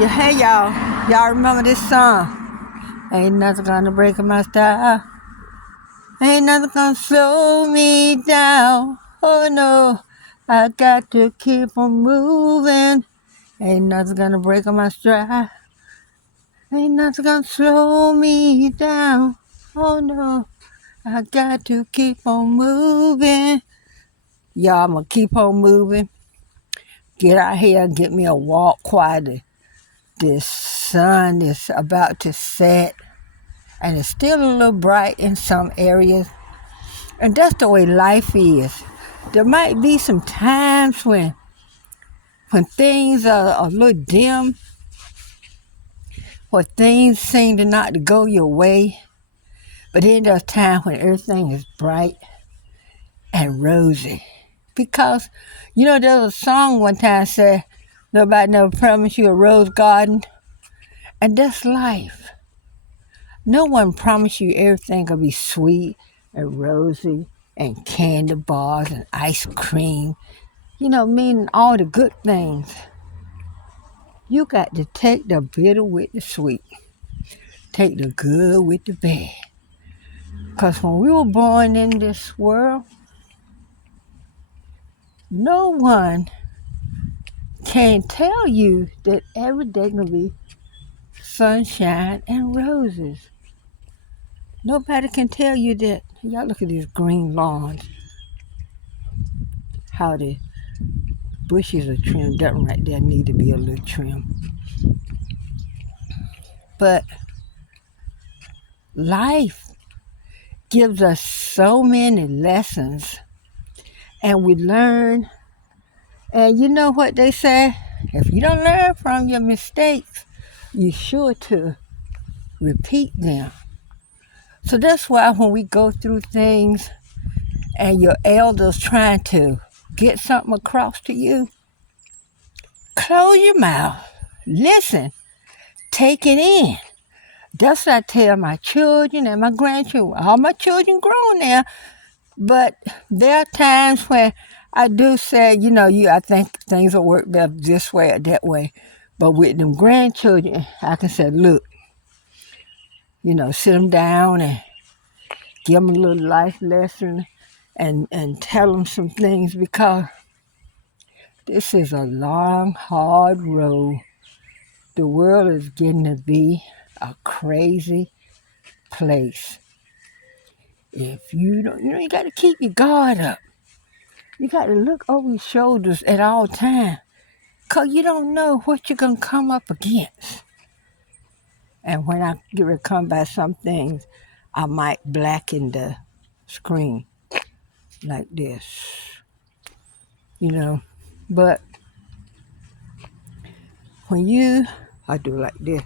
Yeah, hey y'all remember this song? Ain't nothing gonna break my style. Ain't nothing gonna slow me down. Oh no, I got to keep on moving. Ain't nothing gonna break my stride. Ain't nothing gonna slow me down. Oh no, I got to keep on moving. Y'all, I'm gonna keep on moving. Get out here and get me a walk while this sun is about to set. And it's still a little bright in some areas. And that's the way life is. There might be some times when things are a little dim, or things seem to not to go your way. But then there's times when everything is bright and rosy. Because, there was a song one time said, nobody never promised you a rose garden. And that's life. No one promised you everything will be sweet and rosy and candy bars and ice cream, meaning all the good things. You got to take the bitter with the sweet. Take the good with the bad. Because when we were born in this world, no one can tell you that every day going to be sunshine and roses. Nobody can tell you that. Y'all look at these green lawns. How the bushes are trimmed. That one right there need to be a little trim. But life gives us so many lessons, and we learn. And you know what they say? If you don't learn from your mistakes, you're sure to repeat them. So that's why when we go through things and your elders trying to get something across to you, close your mouth, listen, take it in. That's what I tell my children and my grandchildren. All my children grown now, but there are times when I do say, I think things will work better this way or that way. But with them grandchildren, I can say, look, sit them down and give them a little life lesson and tell them some things, because this is a long, hard road. The world is getting to be a crazy place. If you don't, you got to keep your guard up. You got to look over your shoulders at all times, because you don't know what you're going to come up against. And when I get ready to come by some things, I might blacken the screen like this, But when I do like this.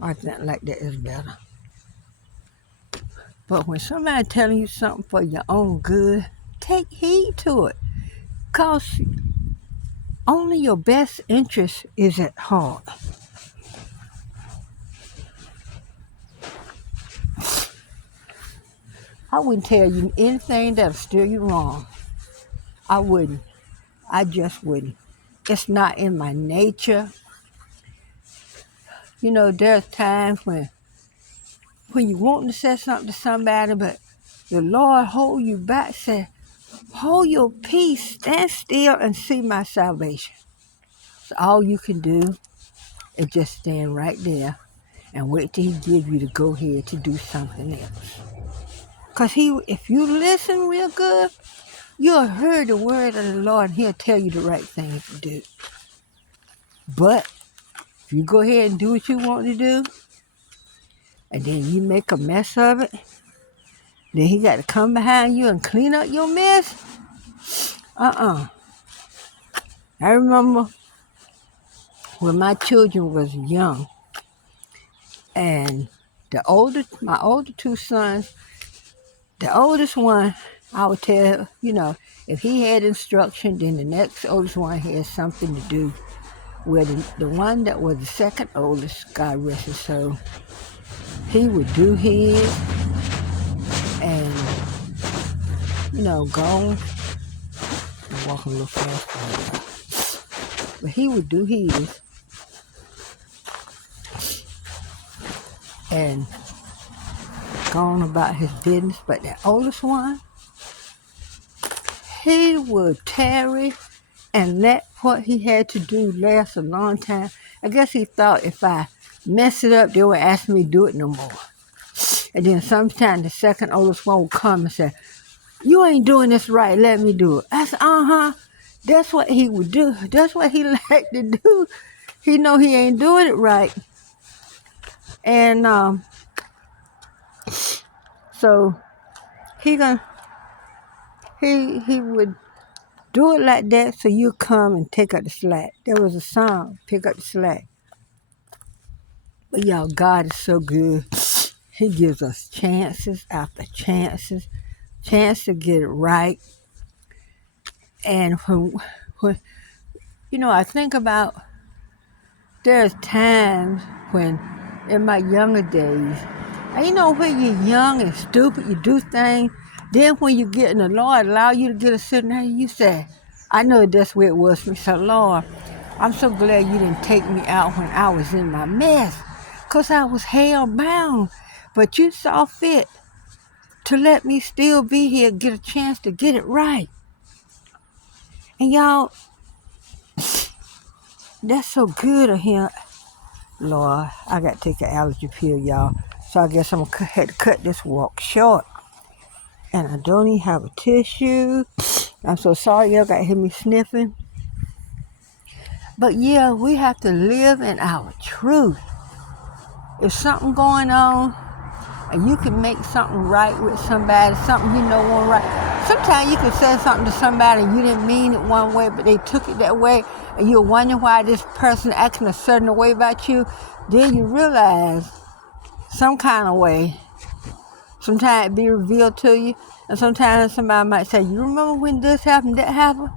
I think like that is better. But when somebody telling you something for your own good, take heed to it. Because only your best interest is at heart. I wouldn't tell you anything that'll steer you wrong. I wouldn't. I just wouldn't. It's not in my nature. There's times when you want to say something to somebody, but the Lord hold you back, say, hold your peace, stand still and see my salvation. So all you can do is just stand right there and wait till he give you the go ahead to do something else. Because if you listen real good, you'll hear the word of the Lord and he'll tell you the right thing to do. But if you go ahead and do what you want to do, and then you make a mess of it, then he got to come behind you and clean up your mess. I remember when my children was young, and my older two sons, the oldest one, I would tell, if he had instruction, then the next oldest one had something to do. Where the one that was the second oldest, God rest his soul, he would do his and, go on. I'm walking a little fast. But he would do his and gone about his business. But the oldest one, he would tarry and let what he had to do last a long time. I guess he thought if I mess it up, they would ask me to do it no more. And then sometimes the second oldest one would come and say, you ain't doing this right, let me do it. I said, that's what he would do. That's what he liked to do. He know he ain't doing it right. And so he would do it like that, so you come and take up the slack. There was a song, pick up the slack. But y'all, God is so good. He gives us chances after chances, chance to get it right. And when I think about, there's times when, in my younger days, and when you're young and stupid, you do things. Then when you get in the Lord, allow you to get a certain thing, you say, I know that's where it was for me. So, Lord, I'm so glad you didn't take me out when I was in my mess, because I was hell bound. But you saw fit to let me still be here, get a chance to get it right. And y'all, that's so good of him. Lord, I got to take an allergy pill, y'all. So I guess I'm going to have to cut this walk short. And I don't even have a tissue. I'm so sorry y'all got to hear me sniffing. But yeah, we have to live in our truth. If something going on and you can make something right with somebody, something won't right. Sometimes you can say something to somebody and you didn't mean it one way, but they took it that way, and you're wondering why this person acting a certain way about you. Then you realize some kind of way. Sometimes it be revealed to you, and sometimes somebody might say, you remember when this happened, that happened?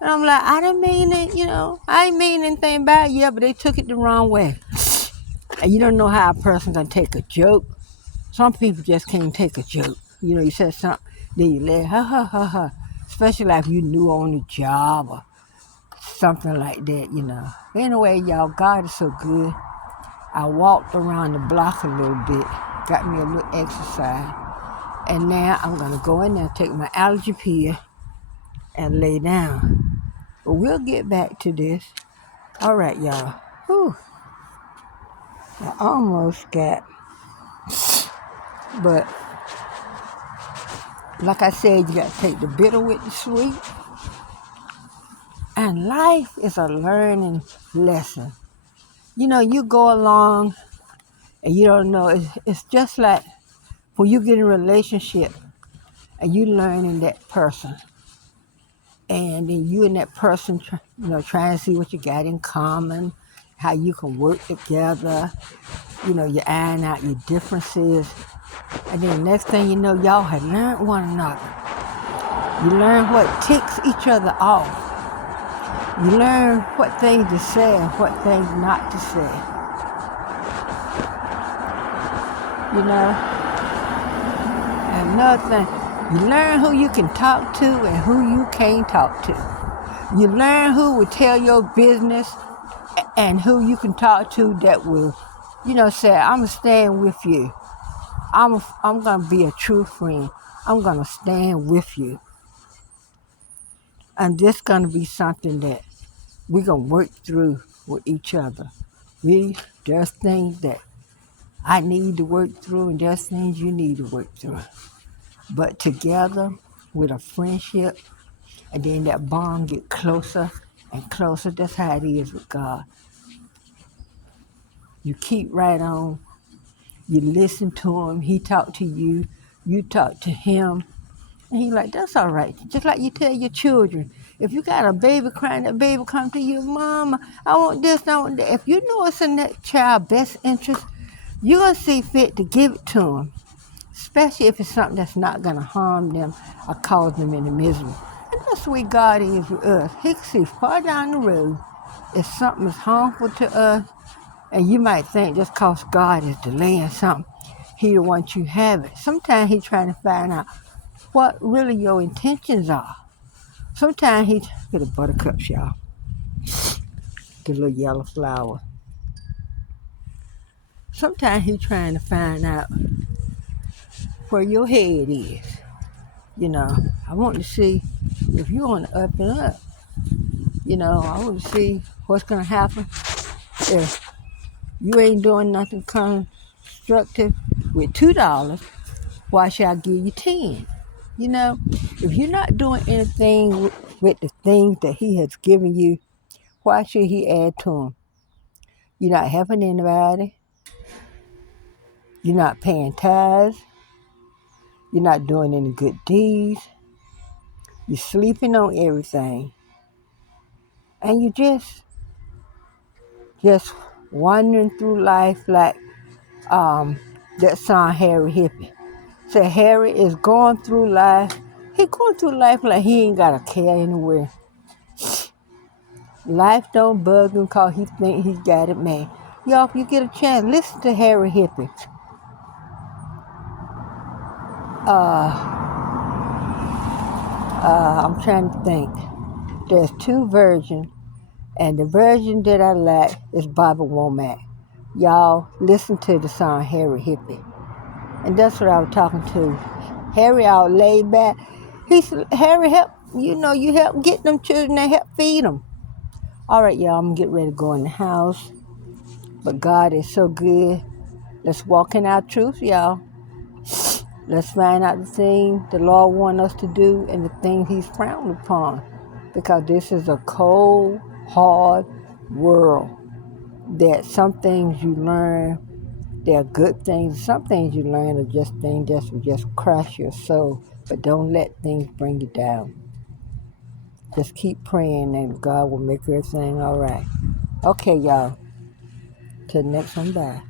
And I'm like, I didn't mean it, I ain't mean anything bad, yeah, but they took it the wrong way. And you don't know how a person can take a joke. Some people just can't take a joke. You said something, then you laugh, ha, ha, ha, ha. Especially like you new on the job or something like that, Anyway, y'all, God is so good. I walked around the block a little bit, got me a little exercise. And now I'm going to go in there, take my allergy pill, and lay down. But we'll get back to this. All right, y'all. Whew. I almost got, but like I said, you got to take the bitter with the sweet. And life is a learning lesson. You go along and you don't know. It's just like when you get in a relationship and you learning that person. And then you and that person, trying to see what you got in common, how you can work together. You're ironing out your differences. And then the next thing you know, y'all have learned one another. You learn what ticks each other off. You learn what things to say and what things not to say. And another thing, you learn who you can talk to and who you can't talk to. You learn who will tell your business and who you can talk to that will, say, I'm going to stand with you. I'm going to be a true friend. I'm going to stand with you. And this going to be something that we're going to work through with each other. There's things that I need to work through, and there's things you need to work through. But together, with a friendship, and then that bond get closer and closer. That's how it is with God. You keep right on. You listen to him. He talk to you. You talk to him. And he like, that's all right. Just like you tell your children. If you got a baby crying, that baby come to you, Mama, I want this, I want that. If you know it's in that child's best interest, you're going to see fit to give it to them. Especially if it's something that's not going to harm them or cause them any misery. And that's the way God is with us. He can see far down the road if something is harmful to us, and you might think just because God is delaying something, he don't want you to have it. Sometimes he's trying to find out what really your intentions are. Sometimes he get a buttercup, y'all. The little yellow flower. sometimes he's trying to find out where your head is. You know, I want to see if you're on the up and up. You know, I want to see what's going to happen if you ain't doing nothing constructive with $2. Why should I give you 10? You know, if you're not doing anything with the things that he has given you, why should he add to them? You're not helping anybody. You're not paying tithes. You're not doing any good deeds. You're sleeping on everything. And you just wandering through life like that song Harry Hippie. So Harry is going through life. He going through life like he ain't got a care anywhere. Life don't bug him because he think he got it made. Y'all, if you get a chance, listen to Harry Hippie. I'm trying to think. There's 2 versions, and the version that I like is Bobby Womack. Y'all, listen to the song Harry Hippie. And that's what I was talking to. Harry all laid back. He said, Harry, help, you help get them children and help feed them. All right, y'all, I'm going to get ready to go in the house. But God is so good. Let's walk in our truth, y'all. Let's find out the thing the Lord wants us to do and the things he's frowned upon. Because this is a cold, hard world. That some things you learn, they're good things. Some things you learn are just things that will just crush your soul. But don't let things bring you down. Just keep praying and God will make everything all right. Okay, y'all. Till next one, bye.